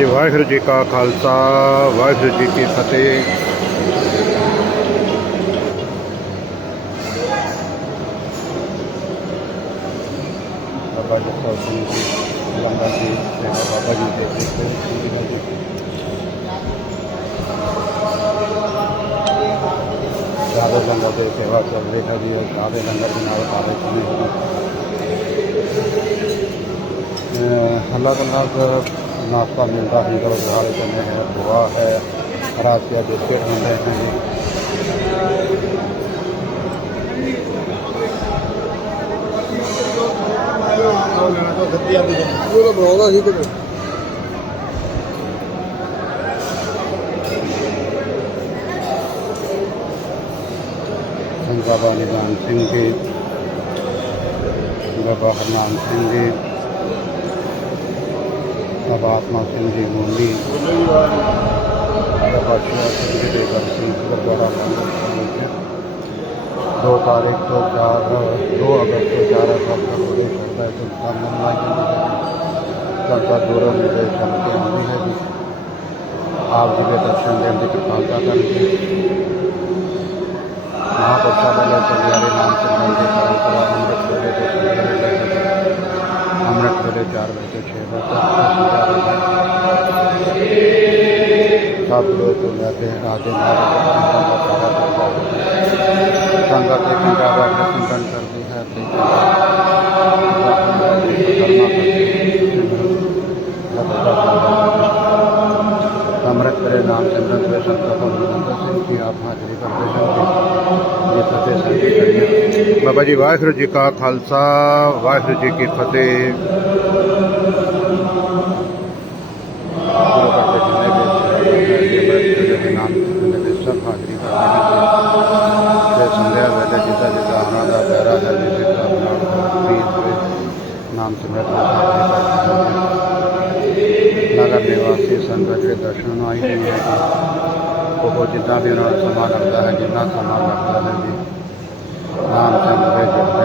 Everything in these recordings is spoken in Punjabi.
जी वाहिगुरू जी का खालसा वाहिगुरू जी की फतेह। बाबा जसौर सिंह जी लंगर जी सेवा बाबा जी देख सकते हैं जी। सारे लंगर की सेवा चल रही है जी और सारे लंगर के नाल सारे खड़े हैं। अलग अलग नाश्ता मिलता है इधर उधारे करने हैं दुआ है रात के बिस्किट मिल रहे हैं जी। संत बाबा निधान सिंह जी बाबा हरनाम सिंह जी बाबा आत्मा सिंह जी मुंडी बाबा शिवा सिंह जी देवर सिंह गुरुद्वारा 2 तारीख तो 2 अगस्त को 4 अगस्त तक बड़ी श्रद्धा है संस्थान मनवाई संता दूरों निर्देश के आनी है जी। आप जी के दर्शन देने की कृपालता करेंगे। महाप्रसाद वाले चलियारे नाम से मंदिर परंपरा अमृत वेले तो अमृत वेले 4 बजे से 6 बजे तक सब लोग तो लेते हैं आधे संगत एक घंटा बैठ चिंतन करती है अमृत करे नाम सिमरन हुए संत बलवंत सिंह की आप हाजिरी करते हैं ये फतेह साझी करिए। बाबा जी वाहिगुरू जी का खालसा वाहिगुरू जी की फतेह। नाम सब हाजिरी करते संध्या वेले जिदा जिदा आना का पैरा है नाम सिमरन नगर निवासी संगत के दर्शन आई हुई है कि वो जितना भी उन्होंने समा लगता है जितना समा लगता है जी नाम चंद्र जुड़ते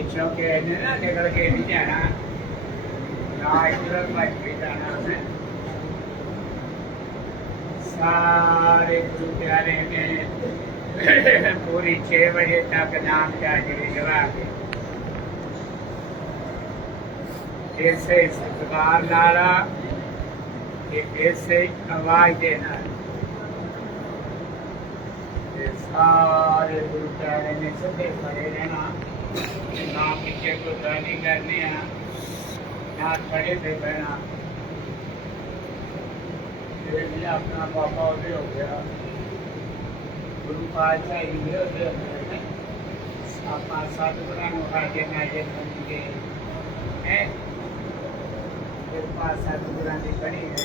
ਪਿੱਛੋਂ ਕੇ ਨੇ ਨਾ ਨਿਕਲ ਕੇ ਨਹੀਂ ਜਾਣਾ ਨਾ ਇੱਧਰ ਭੱਜ ਕੇ ਜਾਣਾ ਹੈ ਸਾਰੇ ਗੁਰੂ ਪਿਆਰੇ ਨੇ पूरी 6 बजे तक नाम हाजिरी लगा के इसे सत्कार नाला इसे आवाज देना सारे गुरु प्यारे ने सदे खड़े रहना ना पीछे को नहीं करने ना खड़े पे बहना अपना पापा उसे हो गया गुरु पातशाह इंद्र होते आप सतगुरां नूं हाजिर नाजिर समझ के हैं कृपा सतगुरां दी बनी है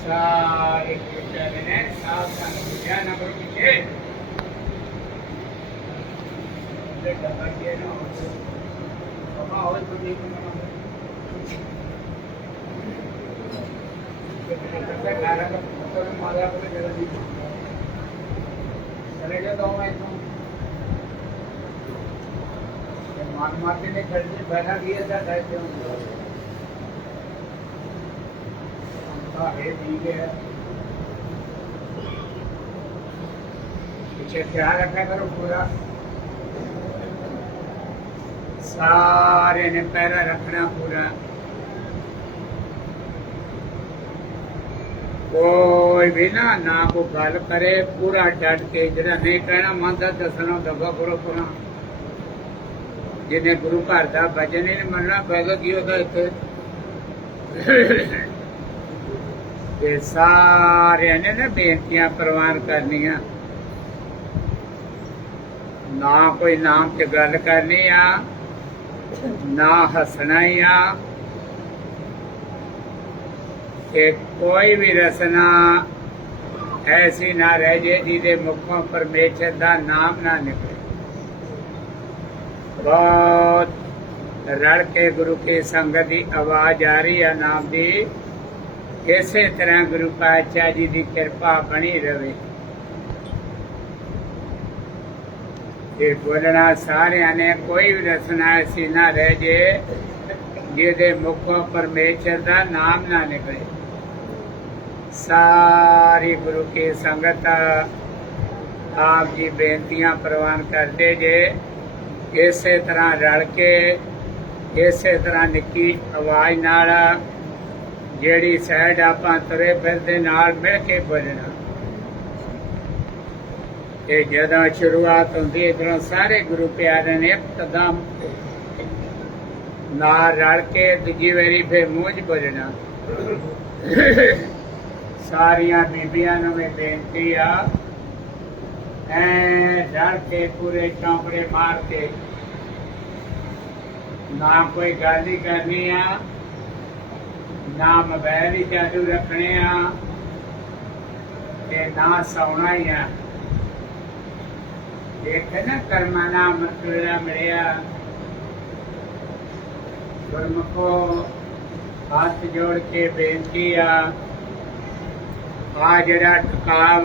सारे गुरु ने साफ सन पूजा ना करो पीछे डबे ना बाबा और तो ठीक ना मारा को जल्दी चले जाता हूँ मैं मान मारते ने खड़े बैठा किया जाता है क्यों उनका है ठीक है पीछे ख्याल रखा करो पूरा सारे ने पैरा रखना पूरा कोई भी ना को गल करे पूरा डट के जरा नहीं कहना मनता दसना दबा करो पूरा जिन्हें गुरु घर का भजन ही नहीं मनना फायदा की होता इतने सारे ने ना बेनतियां प्रवान करनिया ना कोई नाम च गल करनी ना हसना ही कि कोई भी रसना ऐसी ना रह जाए जिसे मुखों परमेश्वर का नाम ना निकले बहुत रल के गुरु की संगत की आवाज आ रही है नाम की इसे तरह गुरु पातशाह जी की कृपा बनी रहे ये बोलना सारे ने कोई भी रसना ऐसी ना रह जाए जिसे मुखों परमेश्वर का नाम ना निकले सारी गुरु की संगत आप जी बेनतियां प्रवान करते जे इसे तरह रल के इसे तरह निकी आवाज नाल जेड़ी सैड आपां तुरे फिरदे नाल मिल के बोलना ये जदों शुरुआत होंदी इधरों सारे गुरु प्यारे ने कदम नाल रल के दूजी वारी फिर मूंह च बोलना सारिया बीबियां नूं मैं बेनती डर के पूरे चौंकड़े मार के ना कोई गल ही करनी ना मोबाइल ही चालू रखने ना सौना ही देख ना कर्मा ना अमृत वेला मिलिया गुरमुखो हाथ जोड़ के बेनती आ जड़ा ठकाव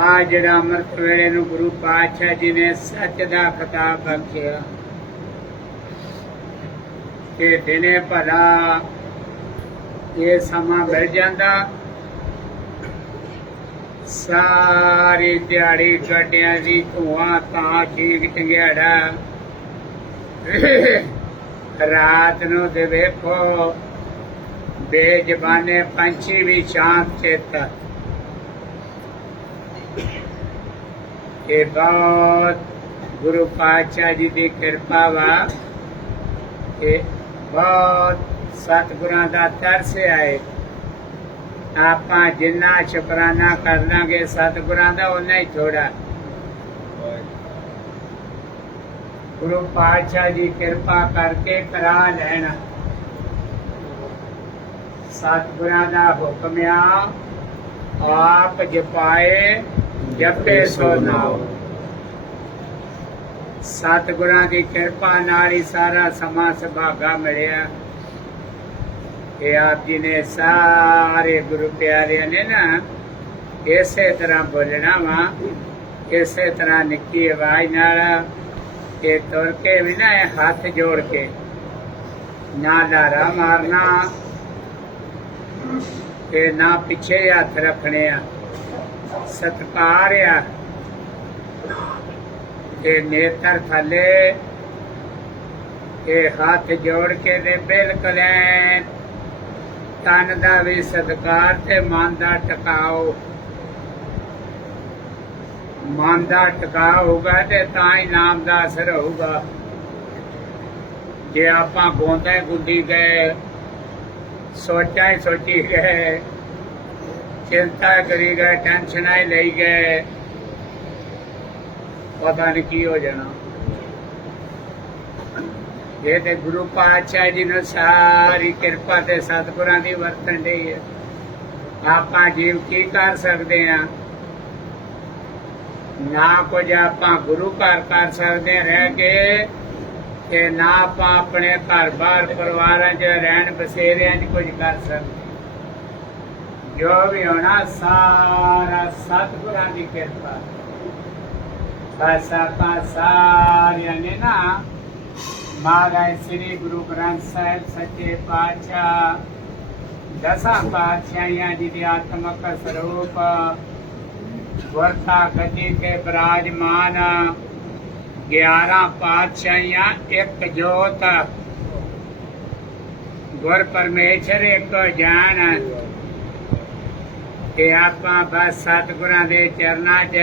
आ जड़ा अमृत वेले नूं गुरु पातशाह जी ने सच दा खिताब बख्शिया कि दिने भला ये समा मिल जांदा सारी दिहाड़ी गड्डियां दी धुआं तां चीक चंगियाड़ा रात नूं ते वेखो बेजबाने पंछी भी शांत चेत के बहुत गुरु पातशाह जी की कृपा वा के बहुत सतगुरां दा तरस आए आपां जिन्ना शुकराना कर लांगे सतगुरां दा उन्ना ही थोड़ा गुरु पातशाह जी कृपा करके करा लेना सतगुरां दा हुक्म आप जपाए जपे सो नाओ सतगुरां दी कृपा नाल ही सारा समा सुभागा मिलिया कि आप जी ने सारे गुरु प्यारे ने ना इसे तरह बोलना वा ਇਸੇ ਤਰ੍ਹਾਂ ਨਿੱਕੀ ਆਵਾਜ਼ ਨਾਲ ਇਹ ਤੁਰ ਕੇ ਵੀ ਨਾ ਇਹ ਹੱਥ ਜੋੜ ਕੇ ਨਾ ਲਾਰਾ ਮਾਰਨਾ ਤੇ ਨਾ ਪਿੱਛੇ ਹੱਥ ਰੱਖਣੇ ਆ, ਸਤਿਕਾਰ ਆ ਤੇ ਨੇਤਰ ਥੱਲੇ ਇਹ ਹੱਥ ਜੋੜ ਕੇ ਤੇ ਬਿਲਕੁਲ ਐਨ ਤਨ ਦਾ ਵੀ ਸਤਿਕਾਰ ਤੇ ਮਨ ਦਾ ਟਿਕਾਓ, ਮਨ ਦਾ ਟਿਕਾ ਹੋਊਗਾ ਤੇ ਤਾਂ ਹੀ ਨਾਮ ਦਾ ਅਸਰ ਹੋਊਗਾ। ਜੇ ਆਪਾਂ ਗੋਂਦੇ ਗੁੱਡੀ ਗਏ, ਸੋਚਾਂ ਹੀ ਸੋਚੀ ਗਏ, ਚਿੰਤਾ ਕਰੀ ਗਏ, ਟੈਨਸ਼ਨਾਂ ਹੀ ਲਈ ਗਏ, ਪਤਾ ਨਹੀਂ ਕੀ ਹੋ ਜਾਣਾ। ਇਹ ਤੇ ਗੁਰੂ ਪਾਤਸ਼ਾਹ ਜੀ ਨੂੰ ਸਾਰੀ ਕਿਰਪਾ ਤੇ ਸਤਿਗੁਰਾਂ ਦੀ ਵਰਤਣ ਡਈ ਹੈ। ਆਪਾਂ ਜੀਵ ਕੀ ਕਰ ਸਕਦੇ ਹਾਂ? ਨਾ ਕੁਝ ਆਪਾਂ ਗੁਰੂ ਘਰ ਕਰ ਸਕਦੇ ਰਹਿ ਕੇ, ਤੇ ਨਾ ਆਪਾਂ ਆਪਣੇ ਘਰ ਬਾਹਰ ਪਰਿਵਾਰਾਂ 'ਚ ਰਹਿਣ ਬਸੇਰਿਆਂ 'ਚ ਕੁਝ ਕਰ ਸਕਦੇ। ਜੋ ਵੀ ਹੋਣਾ ਸਾਰਾ ਸਤਿਗੁਰਾਂ ਦੀ ਕਿਰਪਾ। ਬਸ ਆਪਾਂ ਸਾਰਿਆਂ ਨੇ ਨਾ ਮਹਾਰਾਜ ਸ੍ਰੀ ਗੁਰੂ ਗ੍ਰੰਥ ਸਾਹਿਬ ਸੱਚੇ ਪਾਤਸ਼ਾਹ ਦਸਾਂ ਪਾਤਸ਼ਾਹੀਆਂ ਜੀ ਦੀ ਆਤਮਕ ਸਰੂਪ ਵਰਤਾ ਗੱਦੀ ਤੇ ਬਿਰਾਜਮਾਨ 11 ਪਾਤਸ਼ਾਹੀਆਂ ਇੱਕ ਜੋਤ, ਗੁਰ ਪਰਮੇਸ਼ਰ ਇੱਕ ਜਾਨ। ਤੇ ਆਪਾਂ ਬਸ ਸਤਿਗੁਰਾਂ ਦੇ ਚਰਨਾਂ 'ਚ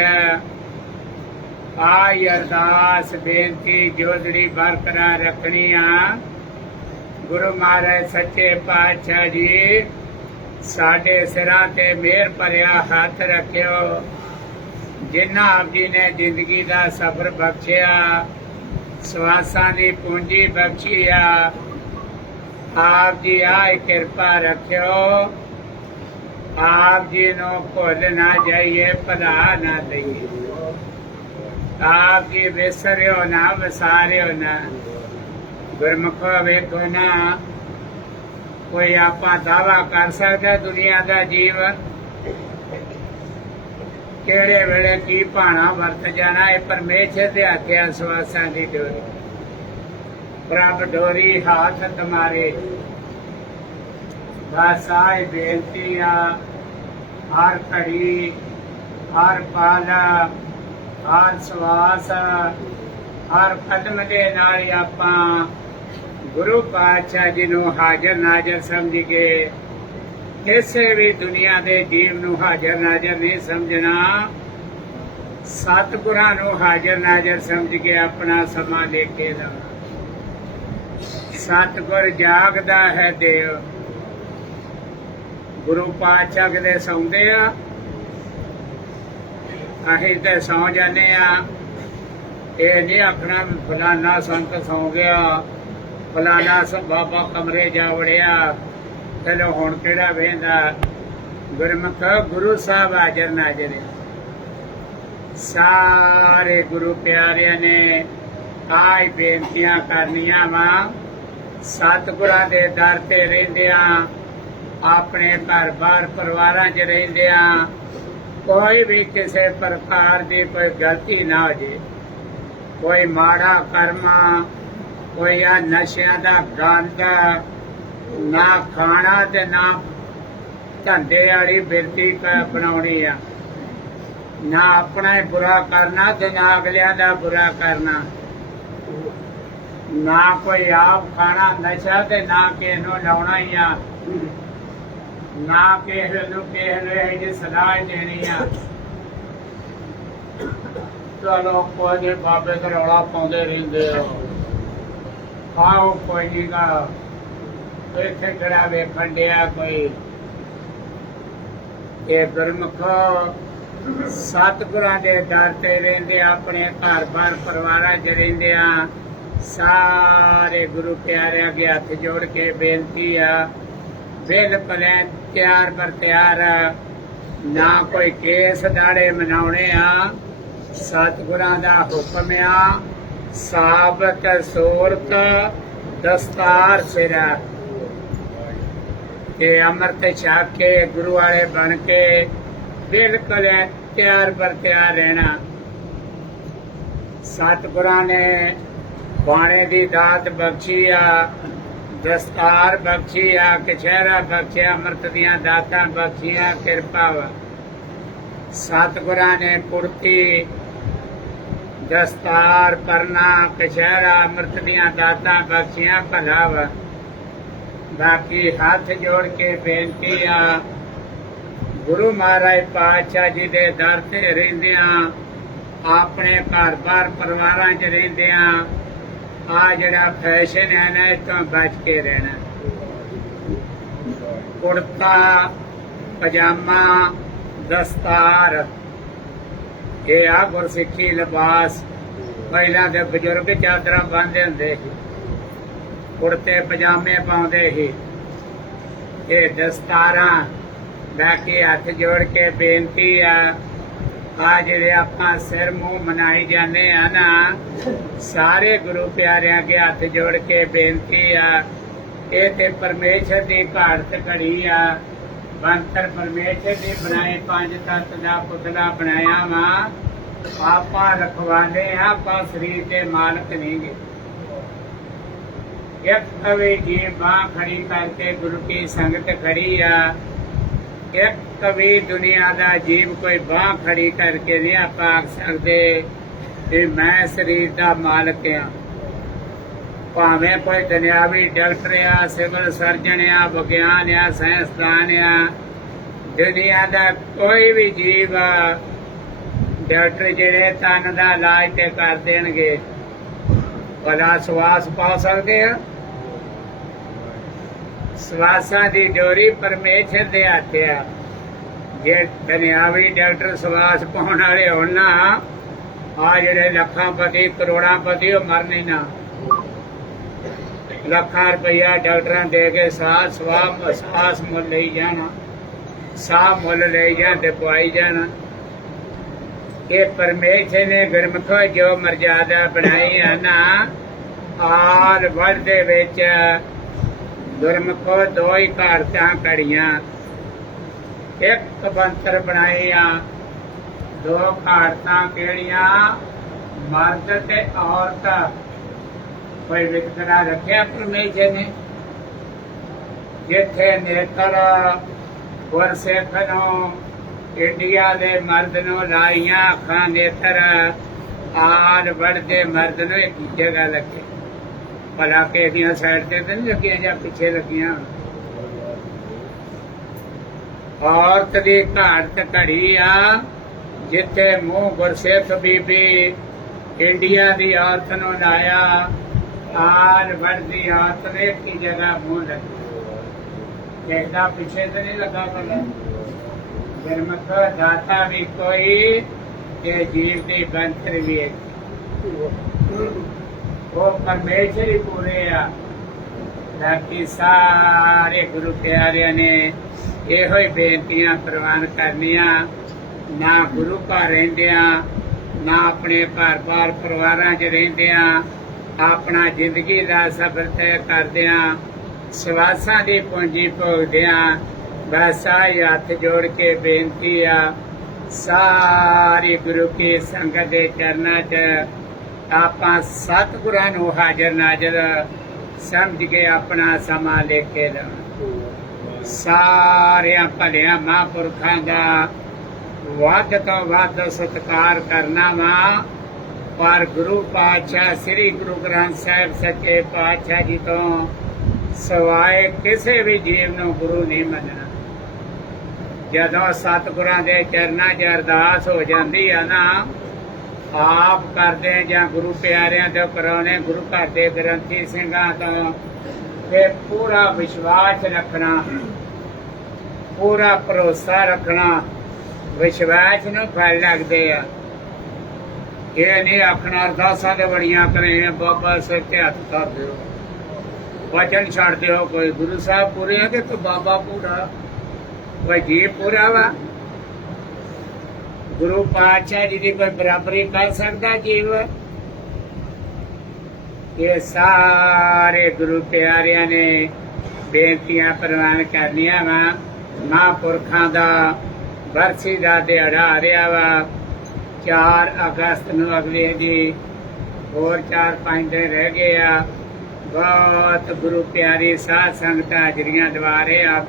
ਆਈ ਅਰਦਾਸ ਬੇਨਤੀ ਜੋਦੜੀ ਬਰਕਰਾਰ ਰੱਖਣੀ ਆ। ਗੁਰੂ ਮਹਾਰਾਜ ਸੱਚੇ ਪਾਤਸ਼ਾਹ ਜੀ ਸਾਡੇ ਸਿਰਾਂ ਤੇ ਮਿਹਰ ਭਰਿਆ ਹੱਥ ਰੱਖਿਓ। ਜਿਨ੍ਹਾਂ ਆਪ ਜੀ ਨੇ ਜ਼ਿੰਦਗੀ ਦਾ ਸਫ਼ਰ ਬਖਸ਼ਿਆ, ਸਵਾਸਾਂ ਦੀ ਪੂੰਜੀ ਬਖਸ਼ੀ ਆ, ਆਪ ਜੀ ਆਏ ਕਿਰਪਾ ਰੱਖਿਓ। ਆਪ ਜੀ ਨੂੰ ਭੁੱਲ ਨਾ ਜਾਈਏ, ਭੁਲਾ ਨਾ ਦਈਏ। ਆਪ ਜੀ ਵਿਸਰਿਓ ਨਾ, ਵਿਸਾਰਿਓ ਨਾ। ਗੁਰਮੁਖੋ ਵੇਖੋ ਨਾ, ਕੋਈ ਆਪਾਂ ਦਾਵਾ ਕਰ ਸਕਦਾ ਦੁਨੀਆ ਦਾ ਜੀਵ ਕਿਹੜੇ ਵੇਲੇ ਕੀ ਭਾਣਾ ਵਰਤ ਜਾਣਾ? ਇਹ ਪਰਮੇਸ਼ਰ ਦੇ ਹੱਥ ਸਵਾਸਾਂ ਦੀ ਡੋਰੀ। ਪ੍ਰਭ ਡੋਰੀ ਹੱਥ ਤੁਮਾਰੇ। ਬਸ ਆਏ ਬੇਨਤੀ ਆ, ਹਰ ਘੜੀ ਹਰ ਪਲ ਹਰ ਸਵਾਸ ਹਰ ਕਦਮ ਦੇ ਨਾਲ ਆਪਾਂ ਗੁਰੂ ਪਾਤਸ਼ਾਹ ਜੀ ਨੂੰ ਹਾਜ਼ਰ ਨਾਜ਼ਰ ਸਮਝ ਕੇ ਕਿਸੇ ਵੀ ਦੁਨੀਆ ਦੇ ਜੀਵ ਨੂੰ ਹਾਜ਼ਰ ਨਾਜ਼ਰ ਨਹੀਂ ਸਮਝਣਾ। ਸਤਿਗੁਰਾਂ ਨੂੰ ਹਾਜ਼ਰ ਨਾਜ਼ਰ ਸਮਝ ਕੇ ਆਪਣਾ ਸਮਾਂ ਲੈ ਕੇ ਦੇਣਾ। ਸਤਿਗੁਰ ਜਾਗਦਾ ਹੈ ਦੇਵ। ਗੁਰੂ ਪਾਤਸ਼ਾਹ ਕਿਤੇ ਸੌਂਦੇ ਆ, ਅਸੀਂ ਤੇ ਸੌਂ ਜਾਂਦੇ ਆ। ਇਹ ਨਹੀਂ ਆਖਣਾ ਫਲਾਨਾ ਸੰਤ ਸੌਂ ਗਿਆ, ਫਲਾਨਾ ਬਾਬਾ ਕਮਰੇ ਜਾ ਵੜਿਆ, ਚਲੋ ਹੁਣ ਕਿਹੜਾ ਵੇਂਦਾ। ਗੁਰਮੁਖ ਗੁਰੂ ਸਾਹਿਬ ਹਾਜ਼ਰ ਨਾਜ਼ਰ ਹੈ। ਸਾਰੇ ਗੁਰੂ ਪਿਆਰਿਆਂ ਨੇ ਆਈ ਬੇਨਤੀਆਂ ਕਰਨੀਆਂ ਵਾ। ਸਤਿਗੁਰਾਂ ਦੇ ਦਰ ਤੇ ਰਹਿੰਦਿਆਂ, ਆਪਣੇ ਘਰ ਬਾਰ ਪਰਿਵਾਰਾਂ 'ਚ ਰਹਿੰਦਿਆਂ ਕੋਈ ਵੀ ਕਿਸੇ ਪ੍ਰਕਾਰ ਦੀ ਕੋਈ ਗਲਤੀ ਨਾ ਹੋ ਜੇ, ਕੋਈ ਮਾੜਾ ਕਰਮਾ, ਕੋਈ ਆ ਨਸ਼ਿਆਂ ਦਾ ਗੰਦ ਨਾ ਖਾਣਾ ਤੇ ਨਾ ਧੰਦੇ ਵਾਲੀ ਬਿਰਤੀ ਬਣਾਉਣੀ ਆ। ਨਾ ਆਪਣਾ ਹੀ ਬੁਰਾ ਕਰਨਾ ਤੇ ਨਾ ਅਗਲਿਆਂ ਦਾ ਬੁਰਾ ਕਰਨਾ। ਨਾ ਕੋਈ ਆਪ ਖਾਣਾ ਨਸ਼ਾ ਤੇ ਨਾ ਕਿਸੇ ਨੂੰ ਲਾਉਣਾ ਹੀ ਆ। ਨਾ ਕਿਸੇ ਨੂੰ ਕਿਸੇ ਸਲਾਹ ਦੇਣੀ ਆ। ਚਲੋ ਕੋਈ ਬਾਬੇ ਤੇ ਰੌਲਾ ਪਾਉਂਦੇ ਰਹਿੰਦੇ ਆ। ਆਓ ਕੋਈ ਨਹੀਂ ਗਾ, ਇੱਥੇ ਕਿਹੜਾ ਵੇਖਣ ਡਿਆ ਕੋਈ। ਇਹ ਗੁਰਮੁਖੋ ਸਤਿਗੁਰਾਂ ਦੇ ਦਰ ਤੇ ਰਹਿੰਦੇ, ਆਪਣੇ ਘਰ ਬਾਰ ਪਰਿਵਾਰਾਂ 'ਚ ਰਹਿੰਦੇ ਆ। ਸਾਰੇ ਗੁਰੂ ਪਿਆਰਿਆਂ ਅੱਗੇ ਹੱਥ ਜੋੜ ਕੇ ਬੇਨਤੀ ਆ, ਬਿਲਕੁਲ ਤਿਆਰ ਬਰ ਤਿਆਰ। ਨਾ ਕੋਈ ਕੇਸ ਦਾੜੇ ਮਨਾਉਣੇ ਆ। ਸਤਿਗੁਰਾਂ ਦਾ ਹੁਕਮ ਆ, ਸਾਬਤ ਸੂਰਤ ਦਸਤਾਰ ਸਿਰਾ ਤੇ ਅੰਮ੍ਰਿਤ ਛਕ ਕੇ ਗੁਰੂ ਵਾਲੇ ਬਣ ਕੇ ਬਿਲਕੁਲ ਤਿਆਰ ਬਰ ਤਿਆਰ ਰਹਿਣਾ। ਸਤਿਗੁਰਾਂ ਨੇ ਬਾਣੇ ਦੀ ਦਾਤ ਬਖਸ਼ੀ ਆ, ਦਸਤਾਰ ਬਖਸ਼ੀ ਆ, ਕਛਹਿਰਾ ਬਖਸ਼ਿਆ, ਅੰਮ੍ਰਿਤ ਦੀਆਂ ਦਾਤਾਂ ਬਖਸ਼ੀਆਂ, ਕਿਰਪਾ ਵਾ। ਸਤਿਗੁਰਾਂ ਨੇ ਕੁੜਤੀ, ਦਸਤਾਰ, ਪਰਨਾ, ਕਛਹਿਰਾ, ਅੰਮ੍ਰਿਤ ਦੀਆਂ ਦਾਤਾਂ ਬਖਸ਼ੀਆਂ, ਭਲਾ ਵਾ। ਬਾਕੀ ਹੱਥ ਜੋੜ ਕੇ ਬੇਨਤੀ ਆ, ਗੁਰੂ ਮਹਾਰਾਜ ਪਾਤਸ਼ਾਹ ਜੀ ਦੇ ਦਰ ਤੇ ਰਹਿੰਦਿਆਂ, ਆਪਣੇ ਘਰ-ਬਾਰ ਪਰਿਵਾਰਾਂ 'ਚ ਰਹਿੰਦਿਆਂ, ਆ ਜਿਹੜਾ ਫੈਸ਼ਨ ਹੈ ਨਾ, ਇਸ ਤੋਂ ਬਚ ਕੇ ਰਹਿਣਾ। ਕੁੜਤਾ, ਪਜਾਮਾ, ਦਸਤਾਰ, ਇਹ ਆ ਗੁਰਸਿੱਖੀ ਲਿਬਾਸ। ਪਹਿਲਾਂ ਦੇ ਬਜ਼ੁਰਗ ਚਾਦਰਾਂ ਬੰਨ੍ਹਦੇ ਹੁੰਦੇ ਸੀ, ਕੁੜਤੇ ਪਜਾਮੇ ਪਾਉਂਦੇ ਸੀ, ਇਹ ਦਸਤਾਰਾਂ। ਬਾਕੀ ਹੱਥ ਜੋੜ ਕੇ ਬੇਨਤੀ ਆ ਜਿਹੜੇ ਆਪਾਂ ਸਿਰ ਮੂੰਹ ਮਨਾਈ ਜਾਂਦੇ ਆ ਨਾ, ਸਾਰੇ ਗੁਰੂ ਪਿਆਰਿਆਂ ਕੇ ਹੱਥ ਜੋੜ ਕੇ ਬੇਨਤੀ ਆ, ਇਹ ਤੇ ਪਰਮੇਸ਼ਰ ਦੀ ਭਾਰਤ ਘੜੀ ਆ। ਬੰਤਰ ਪਰਮੇਸ਼ਰ ਦੀ ਬਣਾਏ, ਪੰਜ ਤੱਤ ਦਾ ਪੁਤਲਾ ਬਣਾਇਆ ਵਾ। ਆਪਾਂ ਰਖਵਾਲੇ ਆ, ਆਪਾਂ ਸਰੀਰ ਦੇ ਮਾਲਕ ਨਹੀਂ ਗੇ। ਇੱਕ ਕਵੀ ਜੀ ਬਾਂਹ ਖੜੀ ਕਰਕੇ ਗੁਰੂ ਕੀ ਸੰਗਤ ਖੜੀ ਆ। ਇੱਕ ਕਵੀ ਦੁਨੀਆ ਦਾ ਜੀਵ ਕੋਈ ਬਾਂਹ ਖੜੀ ਕਰਕੇ ਨਹੀਂ ਆਪਾਂ ਆਖ ਸਕਦੇ ਕਿ ਮੈਂ ਸਰੀਰ ਦਾ ਮਾਲਕ ਆ। ਭਾਵੇਂ ਕੋਈ ਦੁਨਿਆਵੀ ਡਾਕਟਰ ਆ, ਸਿਵਲ ਸਰਜਨ ਆ, ਵਿਗਿਆਨ ਆ, ਸਾਇੰਸਦਾਨ ਆ, ਦੁਨੀਆ ਦਾ ਕੋਈ ਵੀ ਜੀਵ ਆ, ਡਾਕਟਰ ਜਿਹੜੇ ਤਨ ਦਾ ਇਲਾਜ ਤੇ ਕਰ ਦੇਣਗੇ, ਭਲਾ ਸਵਾਸ ਪਾ ਸਕਦੇ ਆ? ਸਵਾਸਾਂ ਦੀ ਡੋਰੀ ਪਰਮੇਸ਼ਰ ਦੇ ਹੱਥ ਆ। ਜੇ ਦੁਨਿਆਵੀ ਡਾਕਟਰ ਸਵਾਸ ਪਾਉਣ ਵਾਲੇ ਹੋਣ ਨਾ, ਆ ਜਿਹੜੇ ਲੱਖਾਂ ਪਤੀ ਕਰੋੜਾਂ ਪਤੀ ਉਹ ਮਰਨੇ ਨਾ। ਲੱਖਾਂ ਰੁਪਈਆ ਡਾਕਟਰਾਂ ਦੇ ਕੇ ਸਵਾਸ ਮੁੱਲ ਲਈ ਜਾਣਾ, ਸਾਹ ਮੁੱਲ ਲਈ ਜਾਣ ਤੇ ਪਵਾਈ ਜਾਣਾ। ਇਹ ਪਰਮੇਸ਼ਰ ਨੇ ਗੁਰਮੁਖੋ ਜੋ ਮਰਜ਼ਾਦਾ ਬਣਾਈ ਹੈ ਨਾ, ਆਲ ਵਰਲਡ ਦੇ ਵਿੱਚ ਗੁਰਮੁਖੋ ਦੋ ਹੀ ਘਾਰਤਾਂ ਘੜੀਆਂ। ਇੱਕ ਬੰਤਰ ਬਣਾਏ ਆ, ਦੋ ਘਾਰਤਾਂ ਕਿਹੜੀਆਂ? ਮਰਦ ਤੇ ਔਰਤ। ਕੋਈ ਵਿਤਕਰਾ ਰੱਖਿਆ ਪਰਮੇਸ਼ਰ ਨੇ? ਜਿੱਥੇ ਨੇਤਰ ਗੁਰਸਿੱਖ ਨੂੰ, ਇੰਡੀਆ ਦੇ ਮਰਦ ਨੂੰ ਲਾਈਆਂ ਅੱਖਾਂ ਨੇਤਰ, ਆਲ ਵੜਦੇ ਮਰਦ ਨੂੰ ਇੱਕ ਜਗ੍ਹਾ ਲੱਗੇ। ਭਲਾ ਕਿਹਦੀਆਂ ਸਾਈਡ ਤੇ ਤਾਂ ਨਹੀਂ ਲੱਗੀਆਂ ਜਾਂ ਪਿੱਛੇ ਲੱਗੀਆਂ? ਔਰਤ ਦੀ ਘਾਟ ਘੜੀ ਆ, ਜਿੱਥੇ ਮੂੰਹ ਗੁਰਸਿੱਖ ਬੀਬੀ ਇੰਡੀਆ ਦੀ ਔਰਤ ਨੂੰ ਲਾਇਆ, ਆਲ ਵੜਦੀ ਔਰਤ ਨੇ ਇੱਕ ਜਗ੍ਹਾ ਮੂੰਹ ਲੱਗੀ। ਇਹਦਾ ਪਿੱਛੇ ਤਾਂ ਨਹੀਂ ਲੱਗਾ? ਭਲਾ ਗੁਰਮੁਖ ਦਾਤਾ ਵੀ ਕੋਈ ਤੇ ਜੀਵ ਦੀ ਬੰਤਰ ਵੀ ਹੈ, ਉਹ ਪਰਮੇਸ਼ਰ ਹੀ ਪੂਰੇ ਆ। ਬਾਕੀ ਸਾਰੇ ਗੁਰੂ ਪਿਆਰਿਆਂ ਨੇ ਇਹੋ ਹੀ ਬੇਨਤੀਆਂ ਪ੍ਰਵਾਨ ਕਰਨੀਆਂ। ਨਾ ਗੁਰੂ ਘਰ ਰਹਿੰਦਿਆਂ, ਨਾ ਆਪਣੇ ਘਰ-ਬਾਰ ਪਰਿਵਾਰਾਂ 'ਚ ਰਹਿੰਦਿਆਂ, ਆਪਣਾ ਜ਼ਿੰਦਗੀ ਦਾ ਸਫ਼ਰ ਤੈਅ ਕਰਦਿਆਂ, ਸਵਾਸਾਂ ਦੀ ਪੂੰਜੀ ਭੋਗਦਿਆਂ, ਬਸ ਆਹੀ ਹੱਥ ਜੋੜ ਕੇ ਬੇਨਤੀ ਆ, ਸਾਰੀ ਗੁਰੂ ਕੀ ਸੰਗਤ ਦੇ ਚਰਨਾਂ 'ਚ ਆਪਾਂ ਸਤਿਗੁਰਾਂ ਨੂੰ ਹਾਜ਼ਰ ਨਾਜ਼ਰ ਸਮਝ ਕੇ ਆਪਣਾ ਸਮਾਂ ਲੈ ਕੇ ਲਾਉਣਾ। ਸਾਰਿਆਂ ਭਲਿਆਂ ਮਹਾਂਪੁਰਖਾਂ ਦਾ ਵੱਧ ਤੋਂ ਵੱਧ ਸਤਿਕਾਰ ਕਰਨਾ ਵਾ। ਪਰ ਗੁਰੂ ਪਾਤਸ਼ਾਹ ਸ੍ਰੀ ਗੁਰੂ ਗ੍ਰੰਥ ਸਾਹਿਬ ਸੱਚੇ ਪਾਤਸ਼ਾਹ ਜੀ ਤੋਂ ਸਵਾਏ ਕਿਸੇ ਵੀ ਜੀਵ ਨੂੰ ਗੁਰੂ ਨਹੀਂ ਮੰਨਣਾ। ਜਦੋਂ ਸਤਿਗੁਰਾਂ ਦੇ ਚਰਨਾਂ 'ਚ ਅਰਦਾਸ ਹੋ ਜਾਂਦੀ ਆ ਨਾ, ਆਪ ਕਰਦੇ ਜਾਂ ਗੁਰੂ ਪਿਆਰਿਆਂ ਤੋਂ ਕਰਾਉਣੇ, ਗੁਰੂ ਘਰ ਦੇ ਗ੍ਰੰਥੀ ਸਿੰਘਾਂ ਤੋਂ, ਤੇ ਪੂਰਾ ਵਿਸ਼ਵਾਸ ਰੱਖਣਾ, ਪੂਰਾ ਭਰੋਸਾ ਰੱਖਣਾ। ਵਿਸ਼ਵਾਸ ਨੂੰ ਫਲ ਲੱਗਦੇ ਆ। ਇਹ ਨਹੀਂ ਆਖਣਾ ਅਰਦਾਸਾਂ ਦੇ ਬੜੀਆਂ ਕਰੇ ਬਾਬਾ ਸਿਰ ਤੇ ਹੱਥ ਧਰ ਦਿਓ, ਵਚਨ ਛੱਡ ਦਿਓ। ਕੋਈ ਗੁਰੂ ਸਾਹਿਬ ਪੂਰੇ ਆ ਕਿ ਤੂੰ ਬਾਬਾ ਪੂਰਾ? ਕੋਈ ਜੀ ਪੂਰਾ ਵਾ? ਗੁਰੂ ਪਾਤਸ਼ਾਹ ਜੀ ਦੀ ਕੋਈ ਬਰਾਬਰੀ ਕਰ ਸਕਦਾ ਜੀਵ? ਇਹ ਸਾਰੇ ਗੁਰੂ ਪਿਆਰਿਆਂ ਨੇ ਬੇਨਤੀਆਂ ਪ੍ਰਵਾਨ ਕਰਨੀਆਂ ਵਾ। ਮਹਾਂਪੁਰਖਾਂ ਦਾ ਬਰਸੀ ਦਾ ਦਿਹਾੜਾ ਆ ਰਿਹਾ ਵਾ 4 ਅਗਸਤ ਨੂੰ। ਅਗਲੇ ਜੀ ਹੋਰ 4-5 ਦਿਨ ਰਹਿ ਗਏ ਆ। ਬਹੁਤ ਗੁਰੂ ਪਿਆਰੀ ਸਾਧ ਸੰਗਤ ਹਾਜ਼ਰੀਆਂ ਦੁਆਰੇ ਆਪ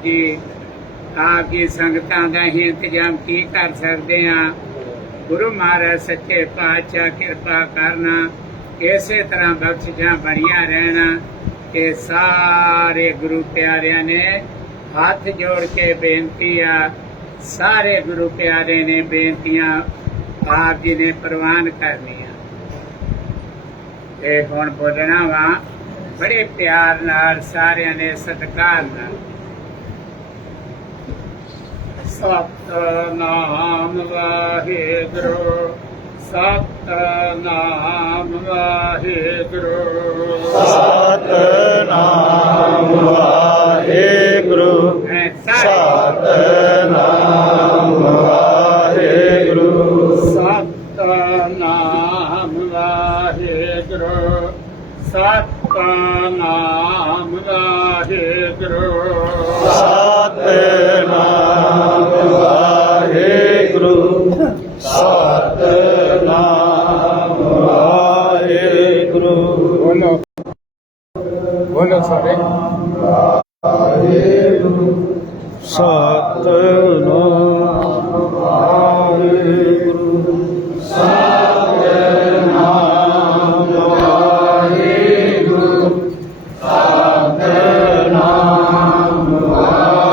ਜੀ ਸੰਗਤਾਂ ਦਾ ਹੀ ਇੰਤਜ਼ਾਮ ਕੀ ਕਰ ਸਕਦੇ ਆ। ਗੁਰੂ ਮਹਾਰਾਜ ਸੱਚੇ ਪਾਤਸ਼ਾਹ ਕਿਰਪਾ ਕਰਨਾ, ਇਸੇ ਤਰ੍ਹਾਂ ਬਖਸ਼ਿਸ਼ਾਂ ਬਣੀਆਂ ਰਹਿਣਾ ਕਿ ਸਾਰੇ ਗੁਰੂ ਪਿਆਰਿਆਂ ਨੇ ਹੱਥ ਜੋੜ ਕੇ ਬੇਨਤੀ ਆ, ਸਾਰੇ ਗੁਰੂ ਪਿਆਰੇ ਨੇ ਬੇਨਤੀਆਂ ਆਪ ਜੀ ਨੇ ਪ੍ਰਵਾਨ ਕਰਨੀਆਂ। ਇਹ ਹੁਣ ਬੋਲਣਾ ਵਾ ਬੜੇ ਪਿਆਰ ਨਾਲ, ਸਾਰਿਆਂ ਨੇ ਸਤਿਕਾਰ ਨਾਲ। ਸਤਿਨਾਮ ਵਾਹਿਗੁਰੂ, ਸਤਿਨਾਮ ਵਾਹਿਗੁਰੂ, ਸਤਿਨਾਮ ਵਾਹਿਗੁਰੂ, ਸਤਿਨਾਮ ਵਾਹਿਗੁਰੂ, ਸਤਿਨਾਮ ਵਾਹਿਗੁਰੂ, ਸਤਿਨਾਮ ਵਾਹਿਗੁਰੂ, ਸਤਿਨਾਮ ਵਾਹਿਗੁਰੂ, ਸਤਿਨਾਮ ਵਾਹਿਗੁਰੂ। ਬੋਲੋ ਸਾਰੇ। ਵਾਹਿਗੁਰੂ ਸਤਿਨਾਮ ਵਾਹਿਗੁਰੂ, ਸਤਿਨਾਮ ਵਾਹਿਗੁਰੂ, ਸਤਿਨਾਮ ਵਾਹਿਗੁਰੂ।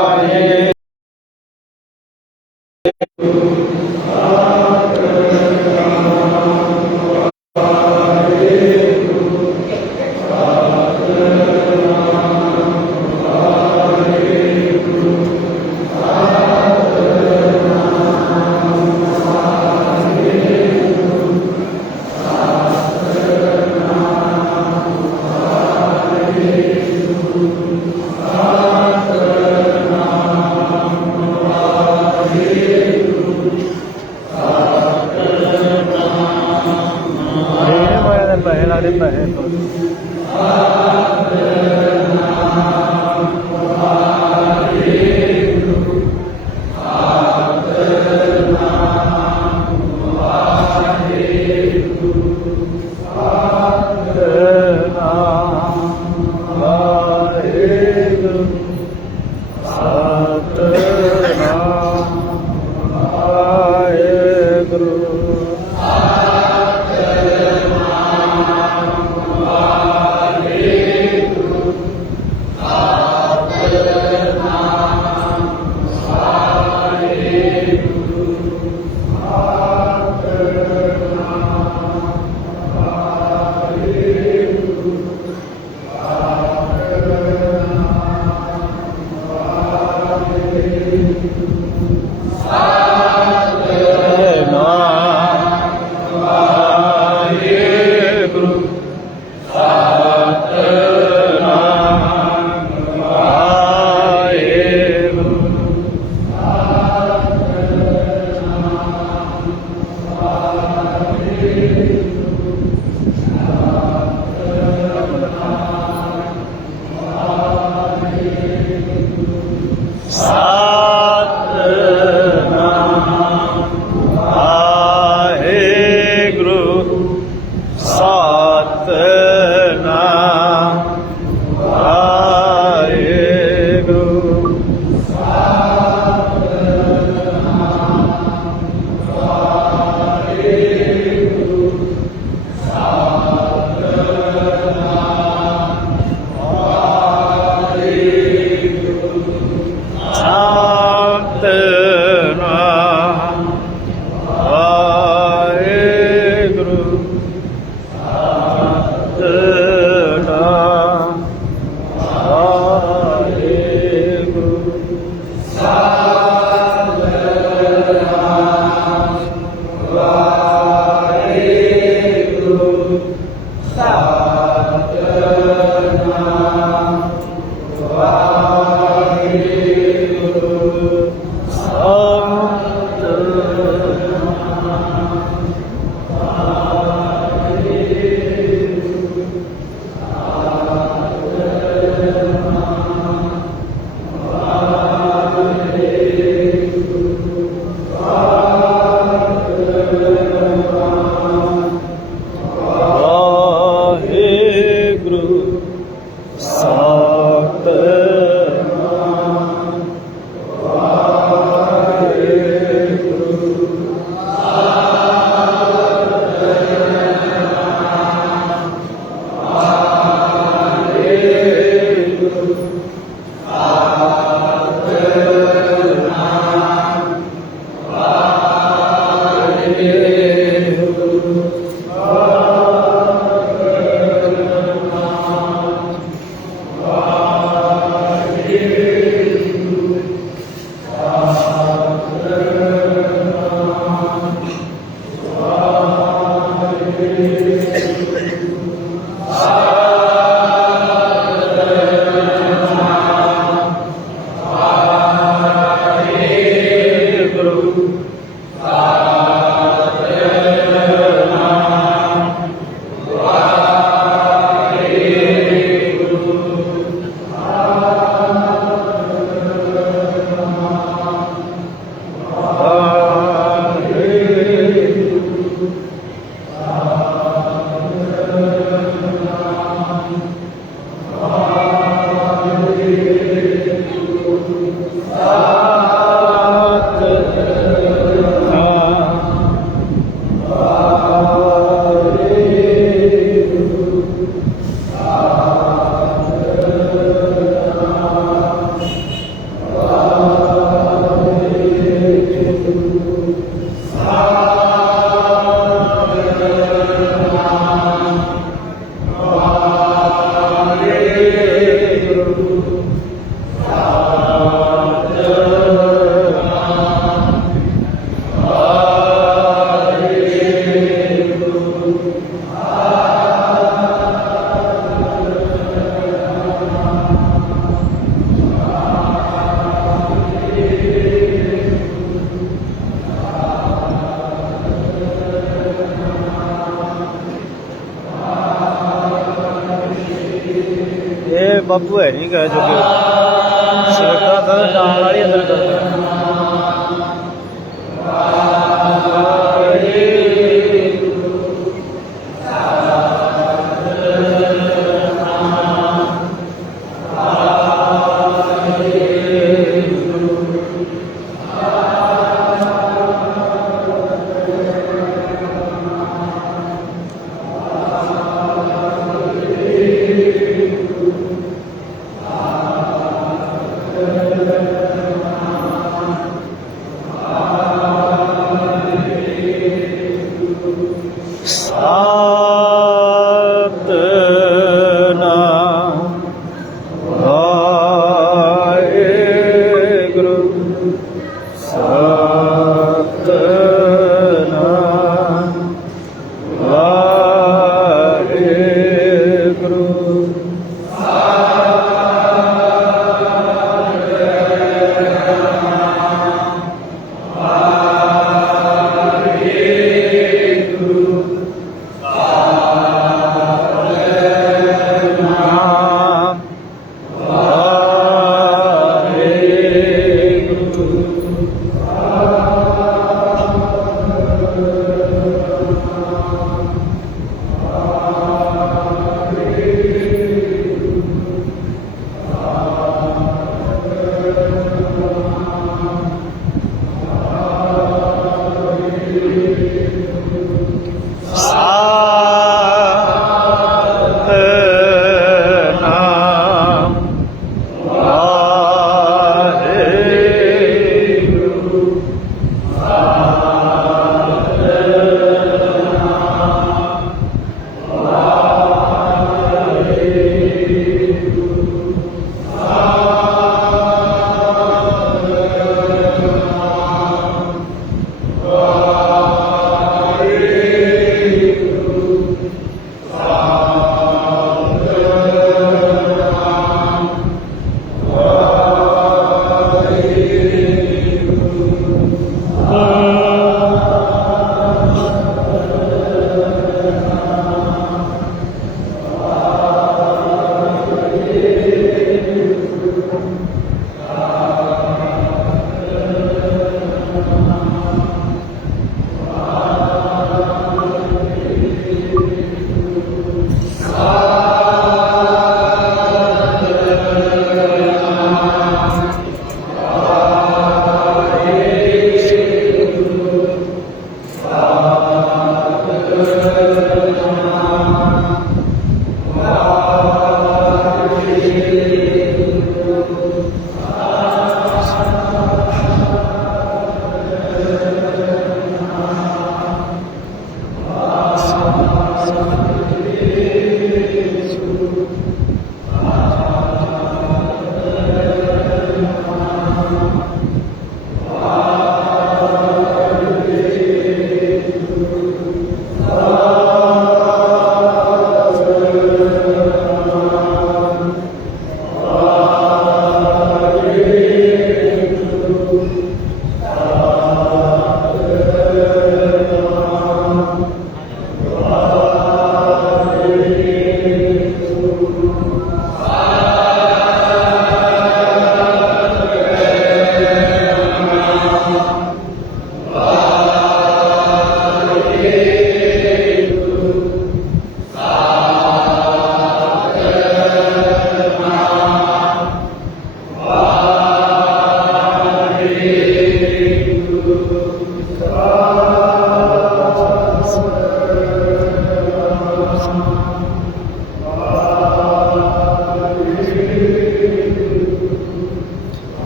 ਇਹ ਬਾਪੂ ਹੈ ਨਹੀਂ ਕਹੇ ਜੋ ਕਿ ਸਿਰਕਾ ਤਾਂ ਜਾਣ ਵਾਲੀ ਅੰਦਰ ਕਰਦਾ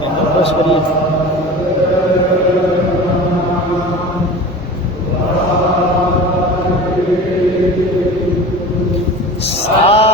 ਇਹਨੂੰ ਬਸ ਕਰੀ ਸਾ